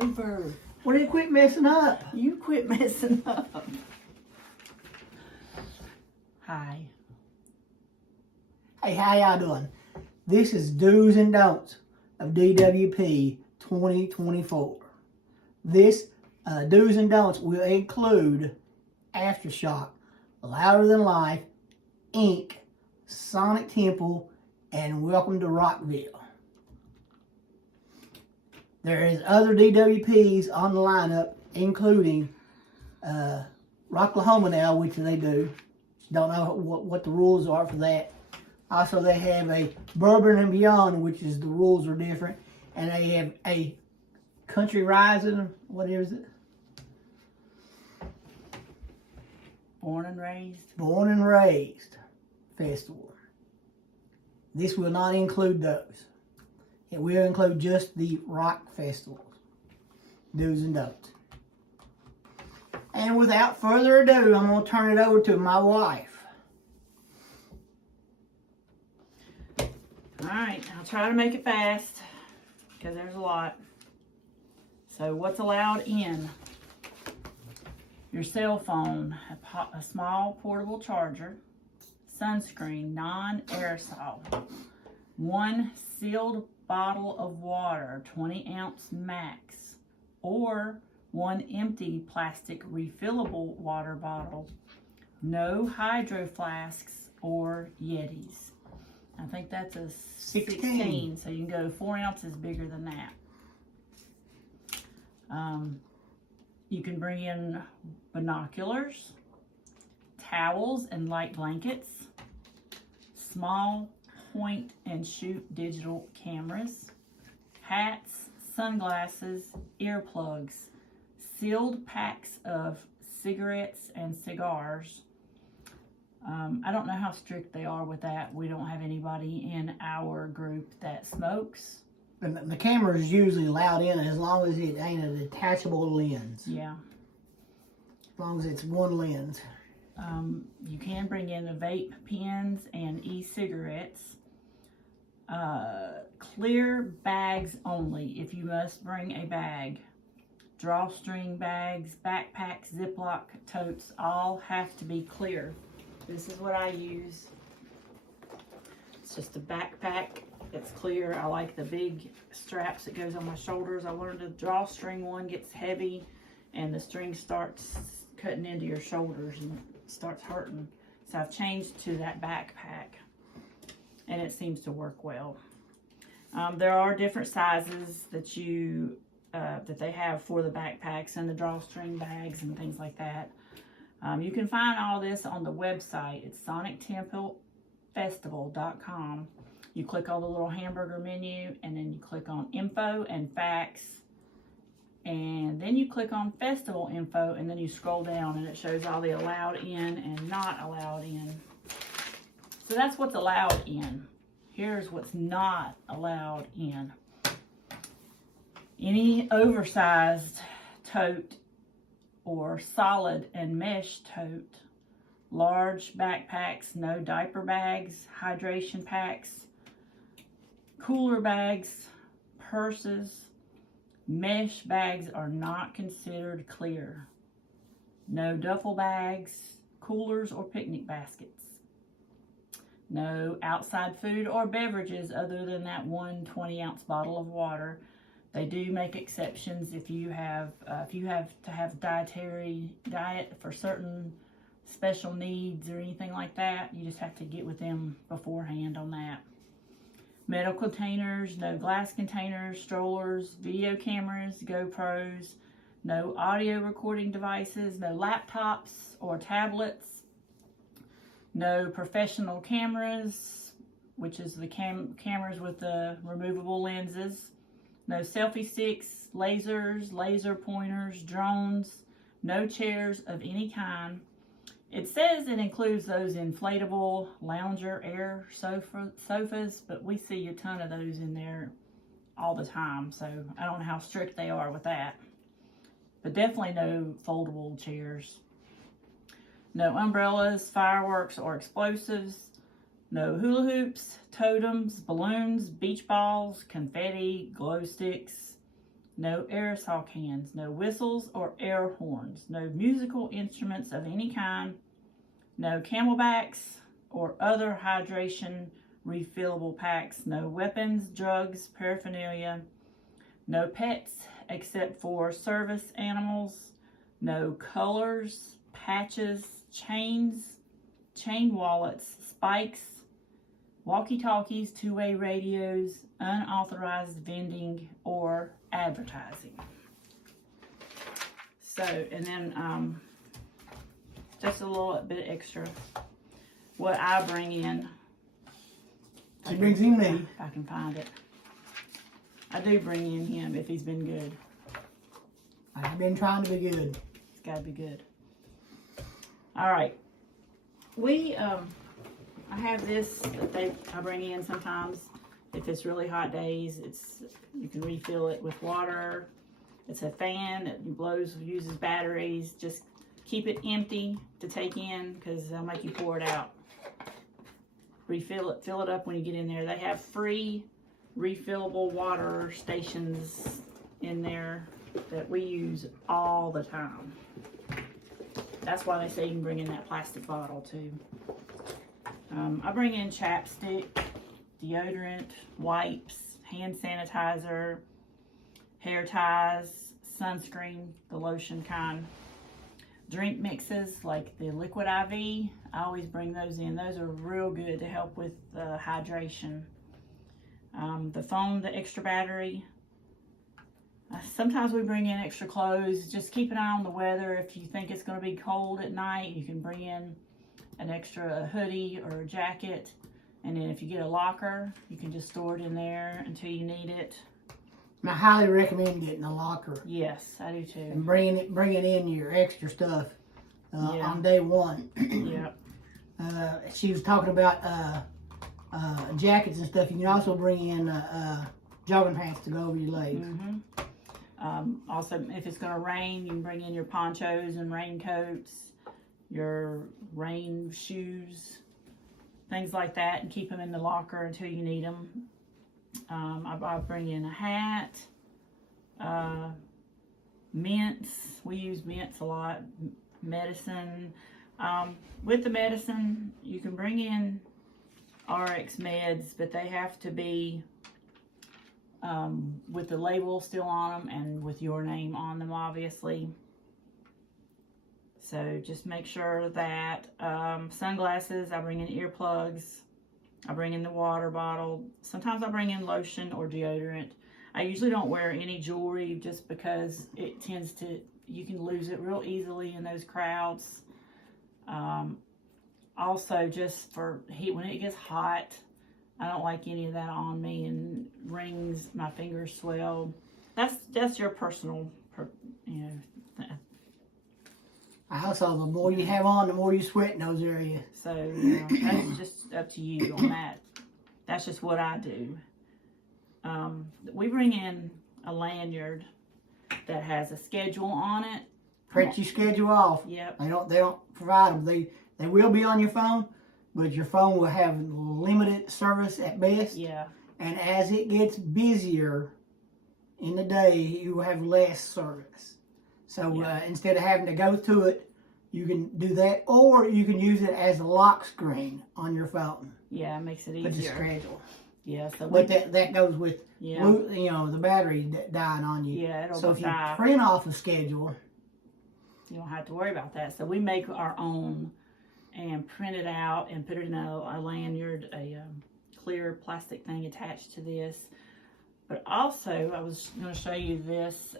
over. Well, then quit messing up. You quit messing up. Hi. Hey, how y'all doing? This is Do's and Don'ts of DWP 2024. This Do's and Don'ts will include Aftershock, Louder Than Life, Inc., Sonic Temple, and Welcome to Rockville. There is other DWPs on the lineup, including Rocklahoma now, which they do. Don't know what the rules are for that. Also, they have a Bourbon and Beyond, which is the rules are different. And they have a Country Rising, what is it? Born and Raised. Born and Raised Festival. This will not include those. It will include just the rock festivals. Do's and Don'ts. And without further ado, I'm going to turn it over to my wife. Alright, I'll try to make it fast because there's a lot. So what's allowed in? Your cell phone, a small portable charger, sunscreen, non-aerosol, 1 sealed bottle of water, 20 ounce max, or 1 empty plastic refillable water bottle, no hydro flasks or Yetis. I think that's a 16, so you can go 4 ounces bigger than that. You can bring in binoculars, towels and light blankets, small point and shoot digital cameras, hats, sunglasses, earplugs, sealed packs of cigarettes and cigars. I don't know how strict they are with that. We don't have anybody in our group that smokes. And the camera is usually allowed in as long as it ain't a detachable lens. Yeah. As long as it's one lens. You can bring in the vape pens and e-cigarettes. Clear bags only if you must bring a bag. Drawstring bags, backpacks, Ziploc totes, all have to be clear. This is what I use. It's just a backpack. It's clear. I like the big straps that goes on my shoulders. I learned the drawstring one gets heavy and the string starts cutting into your shoulders and starts hurting. So I've changed to that backpack and it seems to work well. There are different sizes that that they have for the backpacks and the drawstring bags and things like that. You can find all this on the website. It's sonictempofestival.com. You click on the little hamburger menu and then you click on info and facts. And then you click on festival info and then you scroll down and it shows all the allowed in and not allowed in. So that's what's allowed in. Here's what's not allowed in. Any oversized tote or solid and mesh tote, large backpacks, no diaper bags, hydration packs, cooler bags, purses, mesh bags are not considered clear. No duffel bags, coolers, or picnic baskets. No outside food or beverages other than that 1 20-ounce bottle of water. They do make exceptions if you have to have diet for certain special needs or anything like that. You just have to get with them beforehand on that. Metal containers, no glass containers, strollers, video cameras, GoPros, no audio recording devices, no laptops or tablets, no professional cameras, which is the cameras with the removable lenses, no selfie sticks, lasers, laser pointers, drones, no chairs of any kind. It says it includes those inflatable lounger air sofas, but we see a ton of those in there all the time, so I don't know how strict they are with that. But definitely no foldable chairs. No umbrellas, fireworks, or explosives. No hula hoops, totems, balloons, beach balls, confetti, glow sticks, no aerosol cans, no whistles or air horns, no musical instruments of any kind, no camelbacks or other hydration refillable packs, no weapons, drugs, paraphernalia, no pets except for service animals, no colors, patches, chains, chain wallets, spikes, walkie-talkies, two-way radios, unauthorized vending or advertising. So, and then just a little bit extra, what I bring in. She brings in me. If I can find it. I do bring in him if he's been good. I've been trying to be good. It's got to be good. All right. I have this that I bring in sometimes. If it's really hot days, you can refill it with water. It's a fan that uses batteries. Just keep it empty to take in because they'll make you pour it out. Refill it, fill it up when you get in there. They have free refillable water stations in there that we use all the time. That's why they say you can bring in that plastic bottle too. I bring in chapstick, deodorant, wipes, hand sanitizer, hair ties, sunscreen, the lotion kind. Drink mixes like the liquid IV, I always bring those in. Those are real good to help with hydration. The phone, the extra battery. Sometimes we bring in extra clothes. Just keep an eye on the weather. If you think it's going to be cold at night, you can bring in an extra hoodie or a jacket. And then if you get a locker, you can just store it in there until you need it. I highly recommend getting a locker. Yes, I do too. And bringing in your extra stuff on day one. Yep. She was talking about jackets and stuff. You can also bring in jogging pants to go over your legs. Also, if it's going to rain, you can bring in your ponchos and raincoats, your rain shoes, things like that, and keep them in the locker until you need them. I bring in a hat, mints. We use mints a lot. Medicine. With the medicine, you can bring in RX meds, but they have to be with the label still on them and with your name on them, obviously. So just make sure that sunglasses, I bring in earplugs, I bring in the water bottle. Sometimes I bring in lotion or deodorant. I usually don't wear any jewelry just because it tends to, you can lose it real easily in those crowds. Also, just for heat, when it gets hot, I don't like any of that on me, and rings, my fingers swell. That's your personal, Also, the more you have on, the more you sweat in those areas. So, that's just up to you on that. That's just what I do. We bring in a lanyard that has a schedule on it. Print your schedule off. Yep. They don't provide them. They will be on your phone, but your phone will have limited service at best. Yeah. And as it gets busier in the day, you will have less service. So instead of having to go to it, you can do that, or you can use it as a lock screen on your phone. Yeah, it makes it With the easier. schedule. Yeah, so But that goes with the battery dying on you. Yeah, it'll So if die. you print off a schedule, you don't have to worry about that. So we make our own and print it out and put it in a lanyard, a clear plastic thing attached to this. But also, I was going to show you this.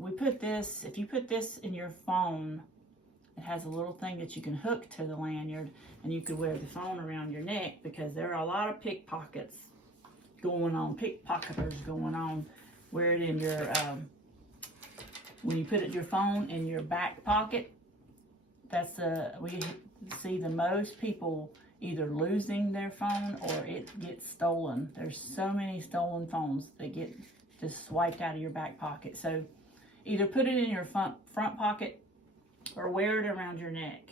We put this, if you put this in your phone, it has a little thing that you can hook to the lanyard, and you could wear the phone around your neck, because there are a lot of pickpocketers going on. Wear it in your, when you put your phone in your back pocket, that's we see the most people either losing their phone or it gets stolen. There's so many stolen phones that get just swiped out of your back pocket. So either put it in your front pocket or wear it around your neck.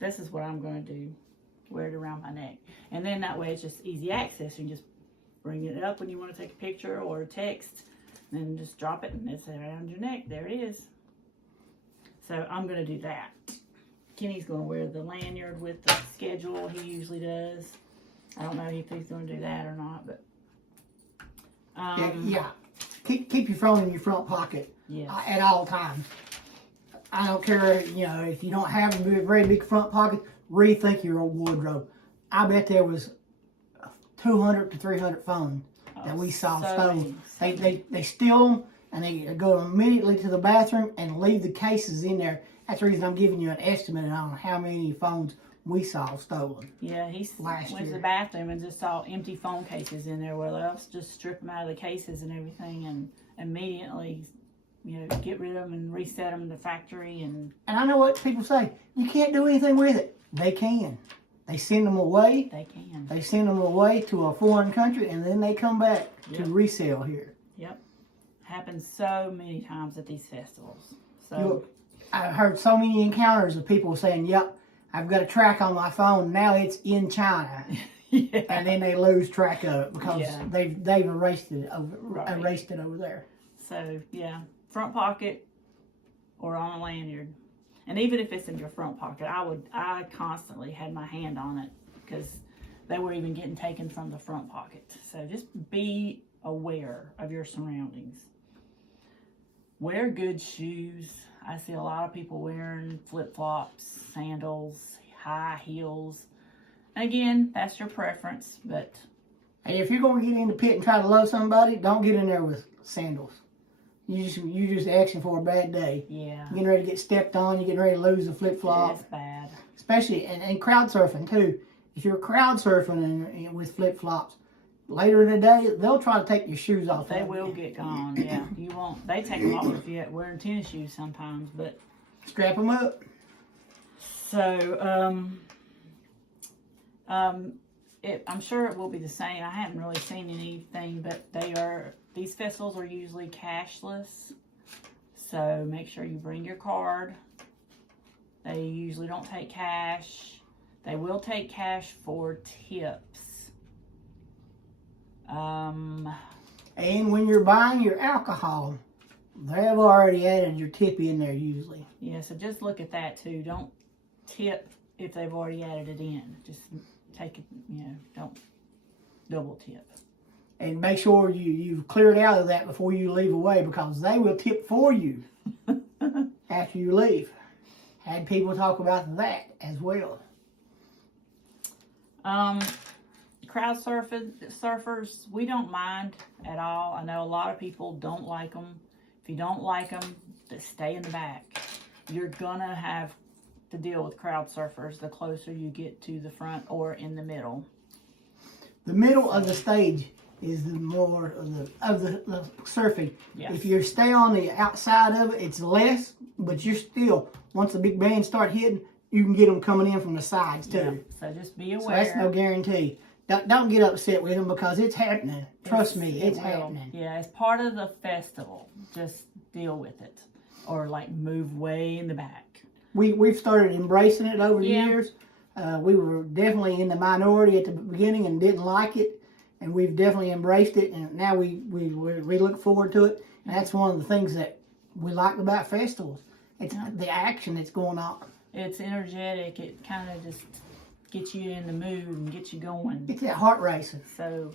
This is what I'm going to do. Wear it around my neck. And then that way it's just easy access. You can just bring it up when you want to take a picture or text Then just drop it and it's around your neck. There it is. So I'm going to do that. Kenny's going to wear the lanyard with the schedule he usually does. I don't know if he's going to do that or not, but yeah. Keep your phone in your front pocket at all times. I don't care, you know, if you don't have a very big front pocket, rethink your old wardrobe. I bet there was 200 to 300 phones that we saw stolen. They steal them and they go immediately to the bathroom and leave the cases in there. That's the reason I'm giving you an estimate on how many phones we saw stolen. Yeah, he went to the bathroom and just saw empty phone cases in there. Well, else just strip them out of the cases and everything and immediately, you know, get rid of them and reset them in the factory. And I know what people say. You can't do anything with it. They can. They send them away. They can. They send them away to a foreign country and then they come back to resell here. Yep. Happens so many times at these festivals. So I've heard so many encounters of people saying, yep, I've got a track on my phone. Now it's in China. And then they lose track of it because they've erased it over there. So, yeah, front pocket or on a lanyard. And even if it's in your front pocket, I constantly had my hand on it because they were even getting taken from the front pocket. So just be aware of your surroundings. Wear good shoes. I see a lot of people wearing flip-flops, sandals, high heels. And again, that's your preference, but... Hey, if you're going to get in the pit and try to love somebody, don't get in there with sandals. You just asking for a bad day. Yeah. You're getting ready to get stepped on. You're getting ready to lose the flip-flop. It's bad. Especially, and crowd surfing, too. If you're crowd surfing and with flip-flops, later in the day, they'll try to take your shoes off. They will get gone, yeah. You won't. They take them off if you're wearing tennis shoes sometimes, but... Strap them up. So, I'm sure it will be the same. I haven't really seen anything, but these festivals are usually cashless. So make sure you bring your card. They usually don't take cash. They will take cash for tips. And when you're buying your alcohol, they've already added your tip in there usually. Yeah, so just look at that too. Don't tip if they've already added it in. Just take it, don't double tip. And make sure you've cleared out of that before you leave away because they will tip for you after you leave. Had people talk about that as well. Crowd surfers, we don't mind at all. I know a lot of people don't like them. If you don't like them, just stay in the back. You're gonna have to deal with crowd surfers the closer you get to the front or in the middle. The middle of the stage is the more of the surfing. Yes. If you stay on the outside of it, it's less, but you're still, once the big bands start hitting, you can get them coming in from the sides too. Yeah. So just be aware. So that's no guarantee. Don't get upset with them because it's happening. Trust me, it's happening. Yeah, it's part of the festival. Just deal with it. Or like move way in the back. We've started embracing it over the years. We were definitely in the minority at the beginning and didn't like it. And we've definitely embraced it. And now we look forward to it. And that's one of the things that we like about festivals. It's the action that's going on. It's energetic. It kind of just gets you in the mood and gets you going. It's that heart racing. So,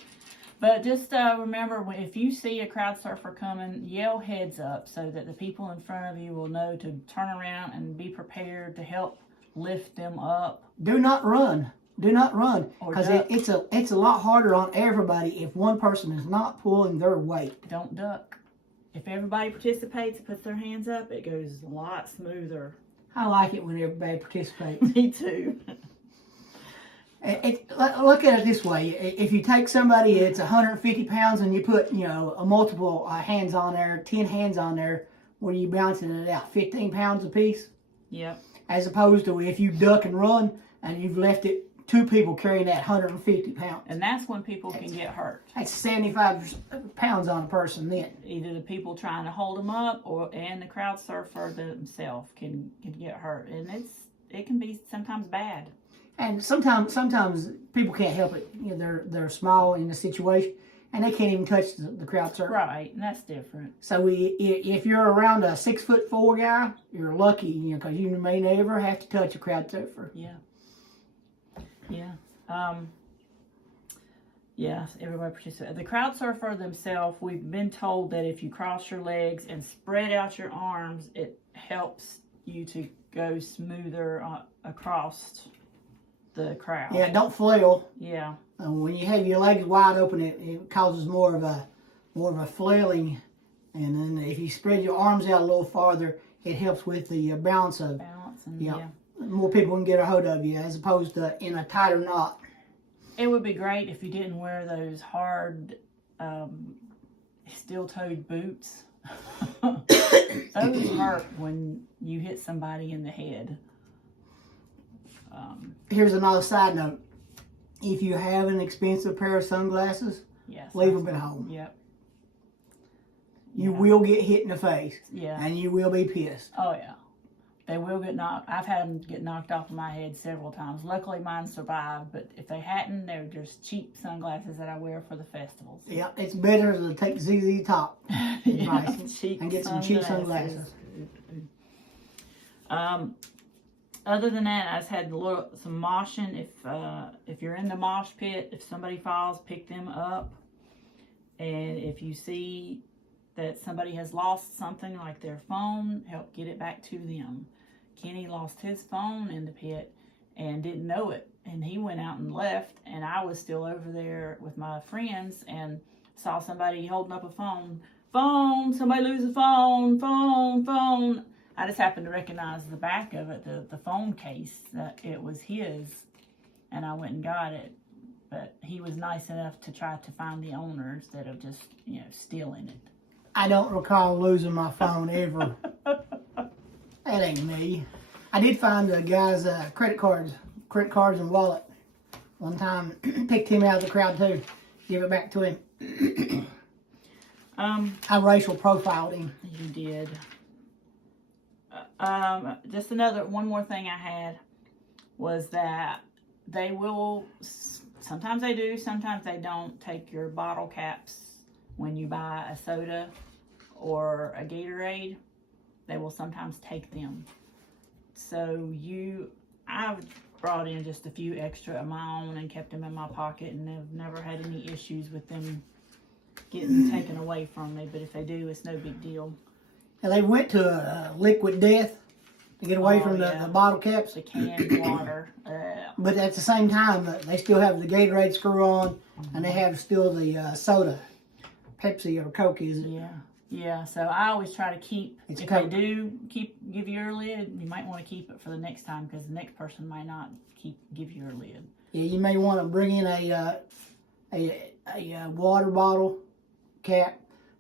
but just remember, if you see a crowd surfer coming, yell heads up so that the people in front of you will know to turn around and be prepared to help lift them up. Do not run. Do not run. Because it's a lot harder on everybody if one person is not pulling their weight. Don't duck. If everybody participates and puts their hands up, it goes a lot smoother. I like it when everybody participates. Me too. Look at it this way. If you take somebody that's 150 pounds and you put, a multiple hands on there, 10 hands on there, what are you bouncing it out? 15 pounds a piece? Yep. As opposed to if you duck and run and you've left it two people carrying that 150 pounds. And that's when people can get hurt. That's 75 pounds on a person then. Either the people trying to hold them up and the crowd surfer themselves can get hurt. And it can be sometimes bad. And sometimes people can't help it. They're small in the situation, and they can't even touch the crowd surfer. Right, and that's different. So if you're around a 6'4" guy, you're lucky, you know, because you may never have to touch a crowd surfer. Yeah. Yeah. Yeah, everybody participates. The crowd surfer themselves, we've been told that if you cross your legs and spread out your arms, it helps you to go smoother across the crowd. Yeah, don't flail. Yeah. When you have your legs wide open, it causes more of a flailing, and then if you spread your arms out a little farther, it helps with the balance of. And, yeah. More people can get a hold of you as opposed to in a tighter knot. It would be great if you didn't wear those hard, steel-toed boots. Those hurt when you hit somebody in the head. Here's another side note. If you have an expensive pair of sunglasses, yes, leave them at home. Yep. You will get hit in the face. Yeah. And you will be pissed. Oh, yeah. They will get knocked. I've had them get knocked off of my head several times. Luckily, mine survived. But if they hadn't, they're just cheap sunglasses that I wear for the festivals. Yeah, it's better to take ZZ Top advice cheap and get some cheap sunglasses. Other than that, I just had some moshing. If you're in the mosh pit, if somebody falls, pick them up. And if you see that somebody has lost something like their phone, help get it back to them. Kenny lost his phone in the pit and didn't know it. And he went out and left, and I was still over there with my friends and saw somebody holding up a phone. Phone, somebody lose a phone, phone. I just happened to recognize the back of it, the phone case, that it was his, and I went and got it. But he was nice enough to try to find the owner instead of just, stealing it. I don't recall losing my phone ever. That ain't me. I did find a guy's credit cards and wallet one time. Picked him out of the crowd too. Give it back to him. I racial profiled him. You did. Just one more thing I had was that they will, sometimes they do, sometimes they don't, take your bottle caps when you buy a soda or a Gatorade. They will sometimes take them. So I've brought in just a few extra of my own and kept them in my pocket, and I've never had any issues with them getting taken away from me. But if they do, it's no big deal. And they went to a liquid death to get away from the bottle caps. The canned water. But at the same time, they still have the Gatorade screw on, and they have still the soda. Pepsi or Coke, is it? Yeah. So I always try to keep, if Coke. they do give you your lid, you might want to keep it for the next time, because the next person might not give you your lid. Yeah, you may want to bring in a water bottle cap,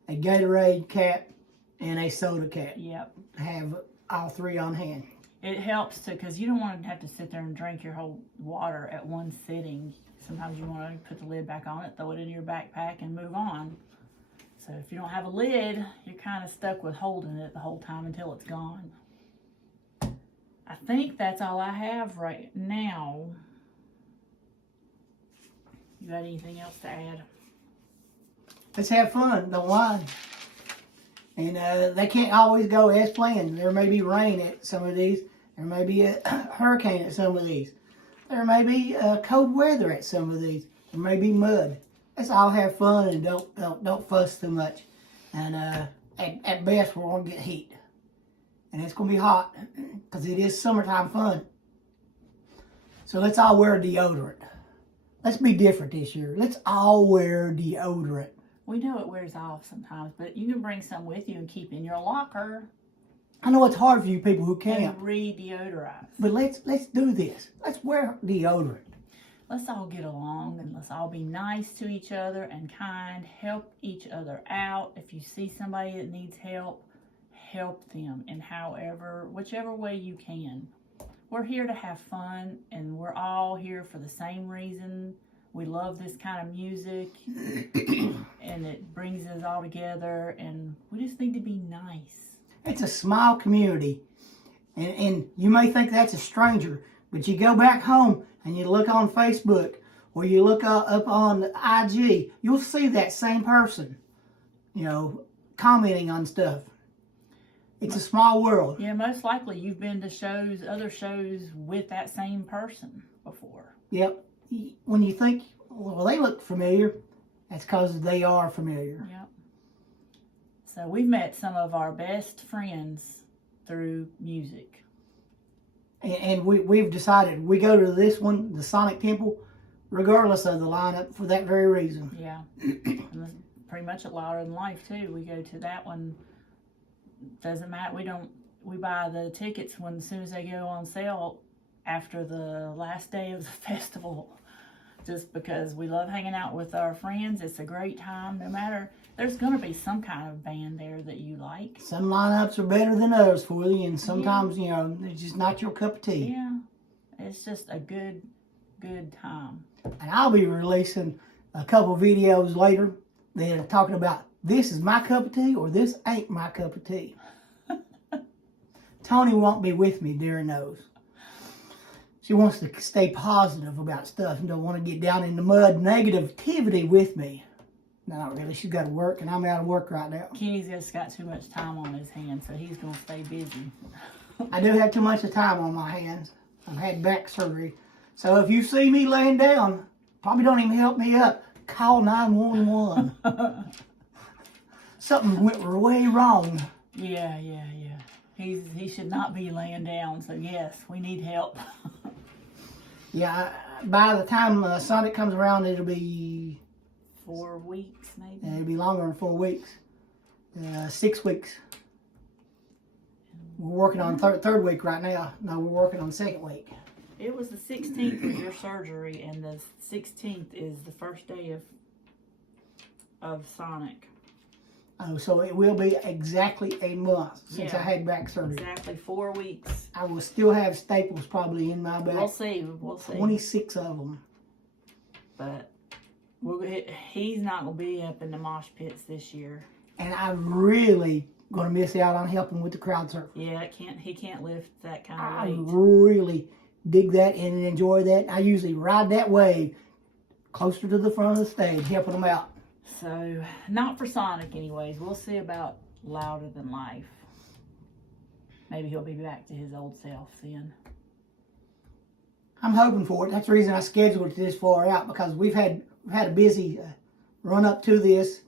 a Gatorade cap, and a soda cap. Yep. Have all three on hand. It helps because you don't want to have to sit there and drink your whole water at one sitting. Sometimes you want to put the lid back on it, throw it in your backpack, and move on. So if you don't have a lid, you're kind of stuck with holding it the whole time until it's gone. I think that's all I have right now. You got anything else to add? Let's have fun, don't lie. And they can't always go as planned. There may be rain at some of these. There may be a hurricane at some of these. There may be cold weather at some of these. There may be mud. Let's all have fun and don't fuss too much. And at best, we're going to get heat. And it's going to be hot because it is summertime fun. So let's all wear deodorant. Let's be different this year. Let's all wear deodorant. We know it wears off sometimes, but you can bring some with you and keep in your locker. I know it's hard for you people who can't. And re-deodorize. But let's do this. Let's wear deodorant. Let's all get along and let's all be nice to each other and kind. Help each other out. If you see somebody that needs help, help them in whichever way you can. We're here to have fun, and we're all here for the same reason. We love this kind of music, and it brings us all together, and we just need to be nice. It's a small community, and you may think that's a stranger, but you go back home and you look on Facebook or you look up on IG, you'll see that same person, commenting on stuff. It's a small world. Yeah, most likely you've been to other shows with that same person before. Yep. When you think, well, they look familiar, that's because they are familiar. Yep. So we've met some of our best friends through music. And we've decided we go to this one, the Sonic Temple, regardless of the lineup, for that very reason. Yeah. And pretty much at Louder Than Life, too. We go to that one. Doesn't matter. We buy the tickets as soon as they go on sale after the last day of the festival. Just because we love hanging out with our friends. It's a great time. No matter, there's going to be some kind of band there that you like. Some lineups are better than others for you, and sometimes, it's just not your cup of tea. Yeah. It's just a good time. And I'll be releasing a couple videos later that are talking about this is my cup of tea or this ain't my cup of tea. Tony won't be with me during those. She wants to stay positive about stuff and don't want to get down in the mud negativity with me. No, not really. She's got to work, and I'm out of work right now. Kenny's just got too much time on his hands, so he's going to stay busy. I do have too much time on my hands. I've had back surgery. So if you see me laying down, probably don't even help me up. Call 911. Something went way wrong. Yeah. He should not be laying down, so yes, we need help. Yeah, by the time Sonic comes around, it'll be 4 weeks, maybe. It'll be longer than 4 weeks. 6 weeks. We're working on third week right now. No, we're working on the second week. It was the 16th of your surgery, and the 16th is the first day of Sonic. Oh, so it will be exactly a month since I had back surgery. Exactly 4 weeks. I will still have staples probably in my back. We'll see. 26 of them. But he's not going to be up in the mosh pits this year. And I'm really going to miss out on helping with the crowd surf. Yeah, he can't lift that kind of I weight. really dig that and enjoy that. I usually ride that wave closer to the front of the stage, helping them out. So, not for Sonic anyways. We'll see about Louder Than Life. Maybe he'll be back to his old self then. I'm hoping for it. That's the reason I scheduled it this far out, because we've had a busy run up to this,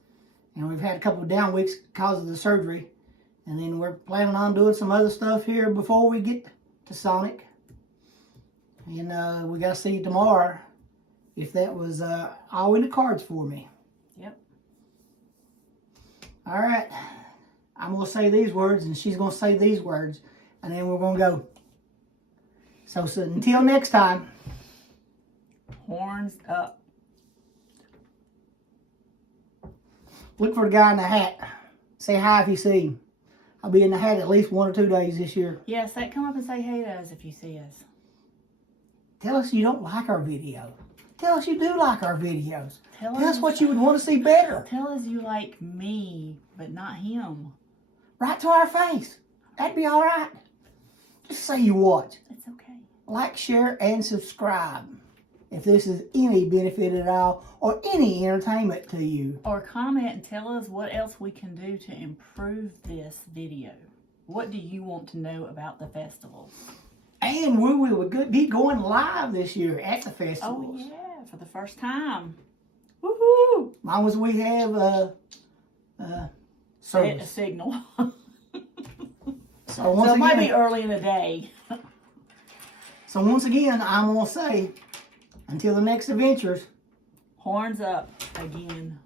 and we've had a couple of down weeks because of the surgery. And then we're planning on doing some other stuff here before we get to Sonic. And we got to see tomorrow if that was all in the cards for me. Yep. All right. I'm going to say these words, and she's going to say these words, and then we're going to go. So until next time. Horns up. Look for the guy in the hat. Say hi if you see him. I'll be in the hat at least 1 or 2 days this year. Yes, come up and say hey to us if you see us. Tell us you don't like our video. Tell us you do like our videos. Tell us what you would want to see better. Tell us you like me, but not him. Right to our face. That'd be all right. Just say you watch. It's okay. Like, share, and subscribe. If this is any benefit at all or any entertainment to you. Or comment and tell us what else we can do to improve this video. What do you want to know about the festivals? And we will be going live this year at the festivals. Oh, yeah, for the first time. Woohoo! As long as we have service. A signal. So it might be early in the day. So once again, I'm going to say, until the next adventures, horns up again.